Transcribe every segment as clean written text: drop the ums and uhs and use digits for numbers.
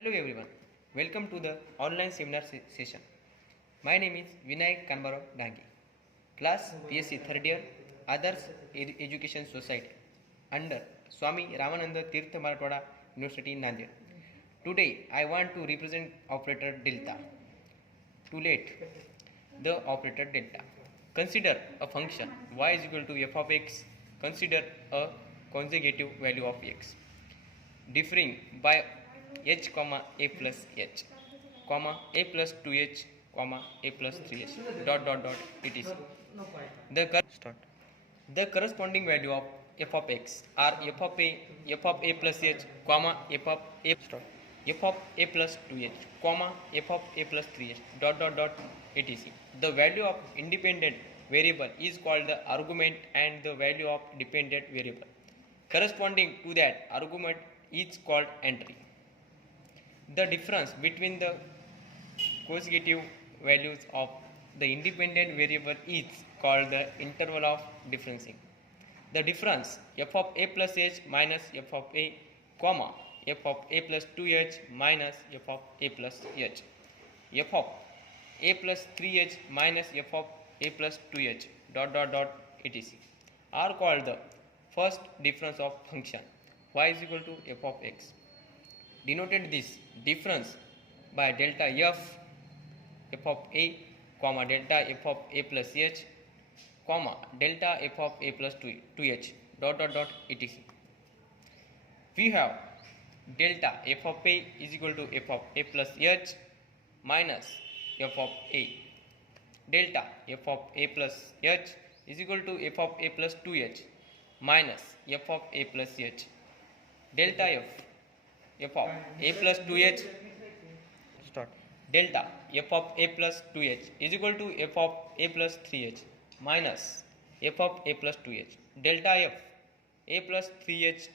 Hello everyone, welcome to the online seminar session. My name is Vinayak Kanbarao Dange, class B.Sc third year, Others Education Society, under Swami Ramananda Tirtha Marathwada University Nanded. Today I want to represent operator delta. To let the operator delta. Consider a function y is equal to f of x. Consider a conjugative value of x differing by h comma a plus h comma a plus 2h comma a plus 3h dot etc. The corresponding value of f of x are f of a plus h comma f of a f of a plus 2h comma f of a plus 3h dot etc. The value of independent variable is called the argument and the value of dependent variable corresponding to that argument is called entry. The difference between the conjugative values of the independent variable is called the interval of differencing. The difference f of a plus h minus f of a comma f of a plus 2h minus f of a plus h f of a plus 3h minus f of a plus 2h dot etc. are called the first difference of function y is equal to f of x. Denoted this difference by delta f of a comma delta f of a plus h comma delta f of a plus 2h dot etc. We have delta f of a is equal to f of a plus h minus f of a. Delta f of a plus h is equal to f of a plus 2h minus f of a plus h. Delta f of a plus 2h delta f of a plus 2h is equal to f of a plus 3h minus f of a plus 2h. Delta f a plus 3h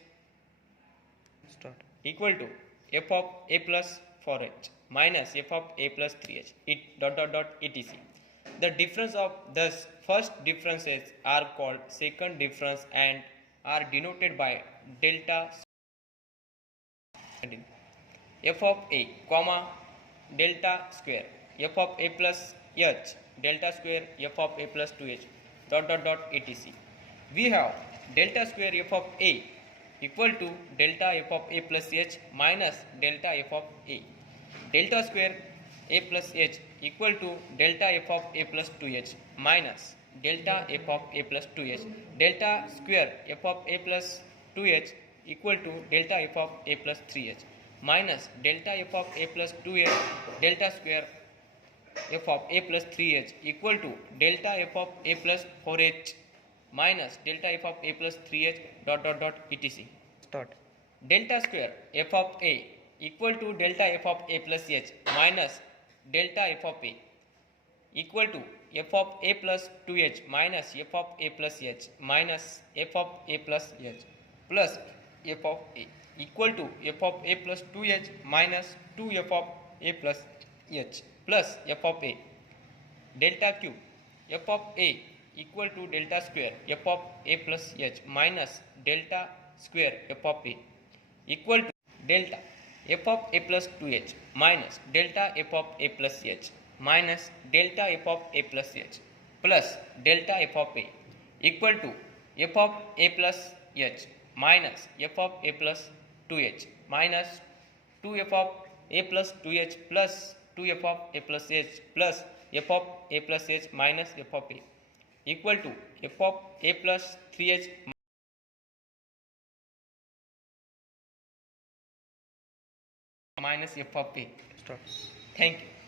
equal to f of a plus 4h minus f of a plus 3h etc. The difference of thus first differences are called second difference and are denoted by delta f of a comma delta square f of a plus h delta square f of a plus 2h dot etc. We have delta square f of a equal to delta f of a plus h minus delta f of a. Delta square a plus h equal to delta f of a plus 2h minus delta f of a plus 2h. Delta square f of a plus 2h equal to delta f of a plus 3h minus delta f of a plus 2h delta square f of a plus 3h equal to delta f of a plus 4h minus delta f of a plus 3h dot etc. Delta square f of a equal to delta f of a plus h minus delta f of a equal to f of a plus 2h minus f of a plus h minus f of a plus h plus f of a equal to f of a plus 2h minus 2f of a plus h plus f of a. Delta q f of a equal to delta square f of a plus h minus delta square f of a equal to delta f of a plus 2h minus delta f of a plus h minus delta f of a plus h plus delta f of a equal to f of a plus h minus f of a plus 2h minus 2f of a plus 2h plus 2f of a plus h plus f of a plus h minus f of a equal to f of a plus 3h minus f of a. Thank you.